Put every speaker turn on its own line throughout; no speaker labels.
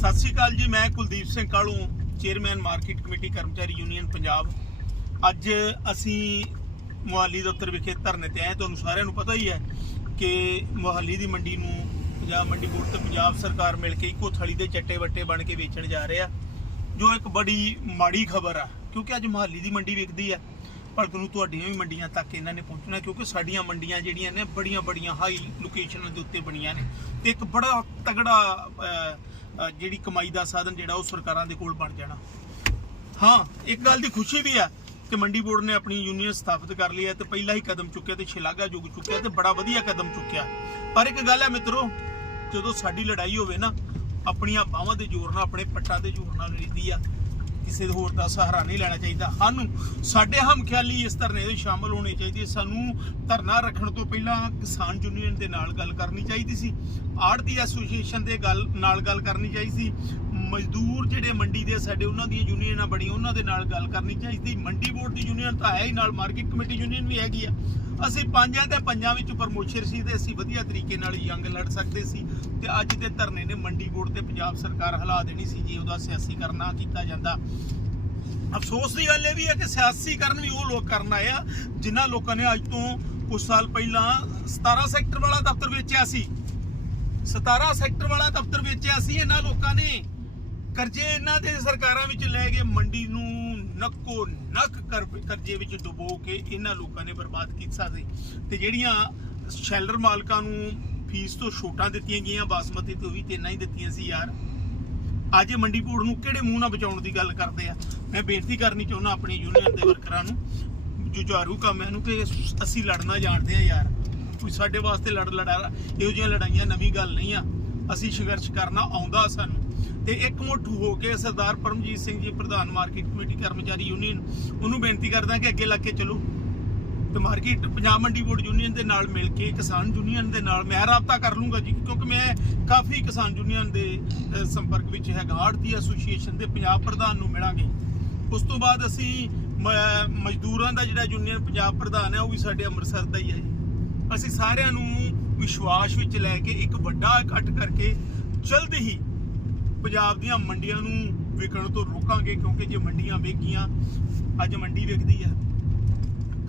ਸਤਿ ਸ਼੍ਰੀ ਅਕਾਲ ਜੀ, ਮੈਂ Kuldeep Singh Kalu chairman market committee ਕਰਮਚਾਰੀ ਯੂਨੀਅਨ ਪੰਜਾਬ। ਅੱਜ ਅਸੀਂ ਮੁਹਾਲੀ ਦਫ਼ਤਰ ਵਿਖੇ ਧਰਨੇ ਤੇ ਆਏ ਤੁਹਾਨੂੰ ਸਾਰਿਆਂ ਨੂੰ ਪਤਾ ਹੀ ਹੈ ਕਿ ਮੁਹਾਲੀ ਦੀ ਮੰਡੀ ਨੂੰ ਪੰਜਾਬ ਮੰਡੀ ਬੋਰਡ ਤੇ ਪੰਜਾਬ ਸਰਕਾਰ ਮਿਲ ਕੇ ਇੱਕੋ ਥਲੀ ਦੇ ਚੱਟੇ ਵੱਟੇ ਬਣ ਕੇ ਵੇਚਣ ਜਾ ਰਹੇ ਆ। ਜੋ ਇੱਕ ਬੜੀ ਮਾੜੀ ਖਬਰ ਆ, ਕਿਉਂਕਿ ਅੱਜ ਮੁਹਾਲੀ ਦੀ ਮੰਡੀ ਵਿਕਦੀ ਆ। ਭਲਕ ਨੂੰ ਤੁਹਾਡੀਆਂ ਵੀ ਮੰਡੀਆਂ ਤੱਕ ਇਹਨਾਂ ਨੇ ਪਹੁੰਚਣਾ, ਕਿਉਂਕਿ ਸਾਡੀਆਂ ਮੰਡੀਆਂ ਜਿਹੜੀਆਂ ਨੇ ਬੜੀਆਂ ਬੜੀਆਂ ਹਾਈ ਲੋਕੇਸ਼ਨਾਂ ਦੇ ਉੱਤੇ ਬਣੀਆਂ ਨੇ। ਤੇ ਇੱਕ ਬੜਾ ਤਗੜਾ ਜਿਹੜੀ ਕਮਾਈ ਦਾ ਸਾਧਨ ਜਿਹੜਾ ਉਹ ਸਰਕਾਰਾਂ ਦੇ ਕੋਲ ਬਣ ਜਾਣਾ। ਹਾਂ, ਇੱਕ ਗੱਲ ਦੀ ਖੁਸ਼ੀ ਵੀ ਆ ਕਿ ਮੰਡੀ ਬੋਰਡ ਨੇ ਆਪਣੀ ਯੂਨੀਅਨ ਸਥਾਪਿਤ ਕਰ ਲਈ ਹੈ ਤੇ ਪਹਿਲਾ ਹੀ ਕਦਮ ਚੁੱਕਿਆ ਤੇ ਸ਼ਲਾਘਾਯੋਗ ਚੁੱਕਿਆ ਤੇ ਬੜਾ ਵਧੀਆ ਕਦਮ ਚੁੱਕਿਆ। ਪਰ ਇੱਕ ਗੱਲ ਹੈ ਮਿੱਤਰੋ, ਜਦੋਂ ਸਾਡੀ ਲੜਾਈ ਹੋਵੇ ਨਾ, ਆਪਣੀਆਂ ਬਾਹਾਂ ਦੇ ਜ਼ੋਰ ਨਾਲ, ਆਪਣੇ ਪੱਟਾਂ ਦੇ ਜ਼ੋਰ ਨਾਲ ਲੜੀਦੀ ਆ ਕਿਸੇ ਹੋਰ ਦਾ ਸਹਾਰਾ ਨਹੀਂ ਲੈਣਾ ਚਾਹੀਦਾ। ਸਾਨੂੰ ਸਾਡੇ ਹਮਖਿਆਲੀ ਇਸ ਧਰਨੇ ਵਿੱਚ ਸ਼ਾਮਲ ਹੋਣੇ ਚਾਹੀਦੇ। ਸਾਨੂੰ ਧਰਨਾ ਰੱਖਣ ਤੋਂ ਪਹਿਲਾਂ ਕਿਸਾਨ ਯੂਨੀਅਨ ਦੇ ਨਾਲ ਗੱਲ ਕਰਨੀ ਚਾਹੀਦੀ ਸੀ। ਆੜਤੀ ਐਸੋਸੀਏਸ਼ਨ ਦੇ ਗੱਲ, ਨਾਲ ਗੱਲ ਕਰਨੀ ਚਾਹੀਦੀ ਸੀ। ਮਜ਼ਦੂਰ ਜਿਹੜੇ ਮੰਡੀ ਦੇ ਸਾਡੇ ਉਹਨਾਂ ਦੀਆਂ ਯੂਨੀਅਨਾਂ ਬੜੀਆਂ ਉਹਨਾਂ ਦੇ ਨਾਲ ਗੱਲ ਕਰਨੀ ਚਾਹੀਦੀ ਮੰਡੀ ਬੋਰਡ ਦੀ ਯੂਨੀਅਨ ਤਾਂ ਹੈ ਹੀ ਨਾਲ, ਮਾਰਕੀਟ ਕਮੇਟੀ ਯੂਨੀਅਨ ਵੀ ਹੈਗੀ ਆ। ਅਸੀਂ ਪੰਜਾਂ ਤੇ ਪੰਜਾਂ ਵਿੱਚ ਪ੍ਰਮੋਸ਼ਨ ਸੀ ਤੇ ਅਸੀਂ ਵਧੀਆ ਤਰੀਕੇ ਨਾਲ ਜੰਗ ਲੜ ਸਕਦੇ ਸੀ ਤੇ ਅੱਜ ਦੇ ਧਰਨੇ ਨੇ ਮੰਡੀ ਬੋਰਡ ਤੇ ਪੰਜਾਬ ਸਰਕਾਰ ਹਿਲਾ ਦੇਣੀ ਸੀ ਜੀ, ਉਹਦਾ ਸਿਆਸੀਕਰਨ ਨਾ ਕੀਤਾ ਜਾਂਦਾ। ਅਫਸੋਸ ਦੀ ਗੱਲ ਇਹ ਵੀ ਹੈ ਕਿ ਸਿਆਸੀਕਰਨ ਵੀ ਉਹ ਲੋਕ ਕਰਨ ਆਏ ਆ, ਜਿਨ੍ਹਾਂ ਲੋਕਾਂ ਨੇ ਅੱਜ ਤੋਂ ਕੁਝ ਸਾਲ ਪਹਿਲਾਂ 17 ਸੈਕਟਰ ਵਾਲਾ ਦਫ਼ਤਰ ਵੇਚਿਆ ਸੀ। 17 ਸੈਕਟਰ ਵਾਲਾ ਦਫ਼ਤਰ ਵੇਚਿਆ ਸੀ, ਇਹਨਾਂ ਲੋਕਾਂ ਨੇ ਕਰਜ਼ੇ ਇਹਨਾਂ ਦੇ ਸਰਕਾਰਾਂ ਵਿੱਚ ਲੈ ਕੇ ਮੰਡੀ ਨੂੰ ਨੱਕੋ ਨੱਕ ਕਰਜ਼ੇ ਵਿੱਚ ਡੁਬੋ ਕੇ ਇਹਨਾਂ ਲੋਕਾਂ ਨੇ ਬਰਬਾਦ ਕੀਤਾ ਸੀ। ਤੇ ਜਿਹੜੀਆਂ ਸ਼ੈਲਰ ਮਾਲਕਾਂ ਨੂੰ ਫੀਸ ਤੋਂ ਛੋਟਾਂ ਦਿੱਤੀਆਂ ਗਈਆਂ, ਬਾਸਮਤੀ ਤੋਂ ਵੀ ਤੇ ਨਹੀਂ ਦਿੱਤੀਆਂ ਸੀ ਯਾਰ। ਅੱਜ ਇਹ ਮੰਡੀ ਬੋਰਡ ਨੂੰ ਕਿਹੜੇ ਮੂੰਹ ਨਾਲ ਬਚਾਉਣ ਦੀ ਗੱਲ ਕਰਦੇ ਆ? ਮੈਂ ਬੇਨਤੀ ਕਰਨੀ ਚਾਹੁੰਦਾ ਆਪਣੀ ਯੂਨੀਅਨ ਦੇ ਵਰਕਰਾਂ ਨੂੰ ਜੁਝਾਰੂ ਕੰਮ ਹੈ ਇਹਨੂੰ ਕਿ ਅਸੀਂ ਲੜਨਾ ਜਾਣਦੇ ਆ ਯਾਰ। ਕੋਈ ਸਾਡੇ ਵਾਸਤੇ ਲੜ ਲੜਾ ਇਹੋ ਜਿਹੀਆਂ ਲੜਾਈਆਂ ਨਵੀਂ ਗੱਲ ਨਹੀਂ ਆ। ਅਸੀਂ ਸੰਘਰਸ਼ ਕਰਨਾ ਆਉਂਦਾ ਸਾਨੂੰ। ਤੇ ਇੱਕ ਮੁੱਠ ਹੋ ਕੇ ਸਰਦਾਰ ਪਰਮਜੀਤ ਸਿੰਘ ਜੀ, ਪ੍ਰਧਾਨ ਮਾਰਕੀਟ ਕਮੇਟੀ, ਕਰਮਚਾਰੀ ਯੂਨੀਅਨ ਉਹਨੂੰ ਬੇਨਤੀ ਕਰਦਾ ਕਿ ਅੱਗੇ ਲੱਗ ਕੇ ਚੱਲੋ। ਤੇ ਮਾਰਕੀਟ, ਪੰਜਾਬ ਮੰਡੀ ਬੋਰਡ ਯੂਨੀਅਨ ਦੇ ਨਾਲ ਮਿਲ ਕੇ, ਕਿਸਾਨ ਯੂਨੀਅਨ ਦੇ ਨਾਲ ਮੈਂ ਰਾਬਤਾ ਕਰ ਲੂੰਗਾ ਜੀ, ਕਿਉਂਕਿ ਮੈਂ ਕਾਫੀ ਕਿਸਾਨ ਯੂਨੀਅਨ ਦੇ ਸੰਪਰਕ ਵਿੱਚ ਹੈਗਾ। ਆੜਤੀ ਐਸੋਸੀਏਸ਼ਨ ਦੇ ਪੰਜਾਬ ਪ੍ਰਧਾਨ ਨੂੰ ਮਿਲਾਂਗੇ। ਉਸ ਤੋਂ ਬਾਅਦ ਅਸੀਂ ਮ- ਮਜ਼ਦੂਰਾਂ ਦਾ ਜਿਹੜਾ ਯੂਨੀਅਨ ਪੰਜਾਬ ਪ੍ਰਧਾਨ ਹੈ, ਉਹ ਵੀ ਸਾਡੇ ਅੰਮ੍ਰਿਤਸਰ ਦਾ ਹੀ ਹੈ ਜੀ। ਅਸੀਂ ਸਾਰਿਆਂ ਨੂੰ ਵਿਸ਼ਵਾਸ ਵਿੱਚ ਲੈ ਕੇ ਇੱਕ ਵੱਡਾ ਇਕੱਠ ਕਰਕੇ ਜਲਦ ਹੀ ਪੰਜਾਬ ਦੀਆਂ ਮੰਡੀਆਂ ਨੂੰ ਵਿਕਣ ਤੋਂ ਰੋਕਾਂਗੇ ਕਿਉਂਕਿ ਜੇ ਮੰਡੀਆਂ ਵੇਖੀਆਂ, ਅੱਜ ਮੰਡੀ ਵਿਕਦੀ ਆ।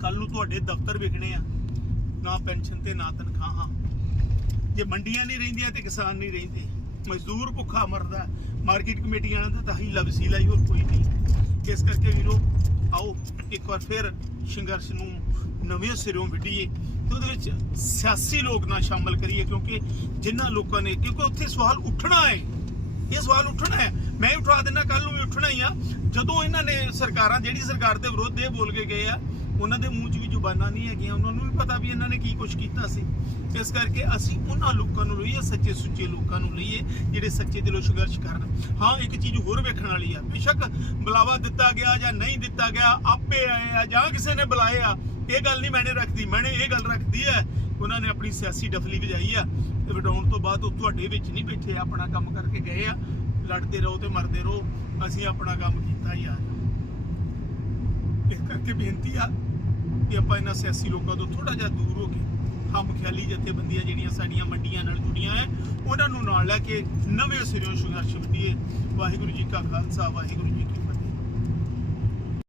ਕੱਲ ਨੂੰ ਤੁਹਾਡੇ ਦਫ਼ਤਰ ਵਿਕਣੇ ਆ, ਨਾ ਪੈਨਸ਼ਨ ਤੇ ਨਾ ਤਨਖਾਹਾਂ। ਜੇ ਮੰਡੀਆਂ ਨਹੀਂ ਰਹਿੰਦੀਆਂ ਤੇ ਕਿਸਾਨ ਨਹੀਂ ਰਹਿੰਦੇ। ਮਜ਼ਦੂਰ ਭੁੱਖਾ ਮਰਦਾ ਮਾਰਕੀਟ ਕਮੇਟੀਆਂ ਦਾ ਤਾਂ ਹੀ ਵਸੀਲਾ ਹੀ ਹੋਰ ਕੋਈ ਨਹੀਂ। ਇਸ ਕਰਕੇ ਵੀਰੋ, ਆਓ, ਇੱਕ ਵਾਰ ਫਿਰ ਸੰਘਰਸ਼ ਨੂੰ ਨਵੇਂ ਸਿਰੋਂ ਵਿੱਢੀਏ ਤੇ ਉਹਦੇ ਵਿੱਚ ਸਿਆਸੀ ਲੋਕ ਨਾ ਸ਼ਾਮਲ ਕਰੀਏ ਕਿਉਂਕਿ ਜਿਨ੍ਹਾਂ ਲੋਕਾਂ ਨੇ ਕਿਉਂਕਿ ਉੱਥੇ ਸਵਾਲ ਉੱਠਣਾ ਹੈ। ਇਹ ਸਵਾਲ ਉੱਠਣਾ ਹੈ। ਮੈਂ ਉਠਾ ਦੇਣਾ ਕੱਲ ਨੂੰ ਵੀ ਉੱਠਣਾ ਹੀ ਆ। ਜਦੋਂ ਇਹਨਾਂ ਨੇ ਸਰਕਾਰਾਂ, ਜਿਹੜੀ ਸਰਕਾਰ ਦੇ ਵਿਰੁੱਧ ਇਹ ਬੋਲ ਕੇ ਗਏ ਆ, ਉਹਨਾਂ ਦੇ ਮੂੰਹ 'ਚ ਵੀ ਜ਼ੁਬਾਨਾਂ ਨਹੀਂ ਹੈਗੀਆਂ। ਉਹਨਾਂ ਨੂੰ ਵੀ ਪਤਾ ਵੀ ਇਹਨਾਂ ਨੇ ਕੀ ਕੁਝ ਕੀਤਾ ਸੀ। ਇਸ ਕਰਕੇ ਅਸੀਂ ਉਹਨਾਂ ਲੋਕਾਂ ਨੂੰ ਲਈਏ, ਸੱਚੇ ਸੁੱਚੇ ਲੋਕਾਂ ਨੂੰ ਲਈਏ, ਜਿਹੜੇ ਸੱਚੇ ਦਿਲੋਂ ਸੰਘਰਸ਼ ਕਰਨ। ਹਾਂ, ਇੱਕ ਚੀਜ਼ ਹੋਰ ਵੇਖਣ ਵਾਲੀ ਆ। ਬੇਸ਼ੱਕ ਬੁਲਾਵਾ ਦਿੱਤਾ ਗਿਆ ਜਾਂ ਨਹੀਂ ਦਿੱਤਾ ਗਿਆ, ਆਪੇ ਆਏ ਆ ਜਾਂ ਕਿਸੇ ਨੇ ਬੁਲਾਏ ਆ। ਇਹ ਗੱਲ ਨਹੀਂ ਮੈਨੇ ਰੱਖਦੀ। ਮੈਨੇ ਇਹ ਗੱਲ ਰੱਖਦੀ ਹੈ ਉਹਨਾਂ ਨੇ ਆਪਣੀ ਸਿਆਸੀ ਡਫਲੀ ਵਜਾਈ ਆ ਤੇ ਵਡਾਉਣ ਤੋਂ ਬਾਅਦ ਉਹ ਤੁਹਾਡੇ ਵਿੱਚ ਨਹੀਂ ਬੈਠੇ, ਆਪਣਾ ਕੰਮ ਕਰਕੇ ਗਏ ਆ। ਲੜਦੇ ਰਹੋ ਤੇ ਮਰਦੇ ਰਹੋ। ਅਸੀਂ ਆਪਣਾ ਕੰਮ ਕੀਤਾ ਯਾਰ ਇਸ ਕਰਕੇ ਬੇਨਤੀ ਆ ਕਿ ਆਪਾਂ ਇਹਨਾਂ ਸਿਆਸੀ ਲੋਕਾਂ ਤੋਂ ਥੋੜਾ ਜਿਹਾ ਦੂਰ ਹੋ ਕੇ ਹਮ ਖਿਆਲੀ ਜਥੇਬੰਦੀਆਂ ਜਿਹੜੀਆਂ ਸਾਡੀਆਂ ਮੰਡੀਆਂ ਨਾਲ ਜੁੜੀਆਂ ਐ, ਉਹਨਾਂ ਨੂੰ ਨਾਲ ਲੈ ਕੇ ਨਵੇਂ ਸਿਰਿਓਂ ਸੰਘਰਸ਼ ਵਧੀਏ। ਵਾਹਿਗੁਰੂ ਜੀ ਕਾ ਖਾਲਸਾ, ਵਾਹਿਗੁਰੂ ਜੀ ਕੀ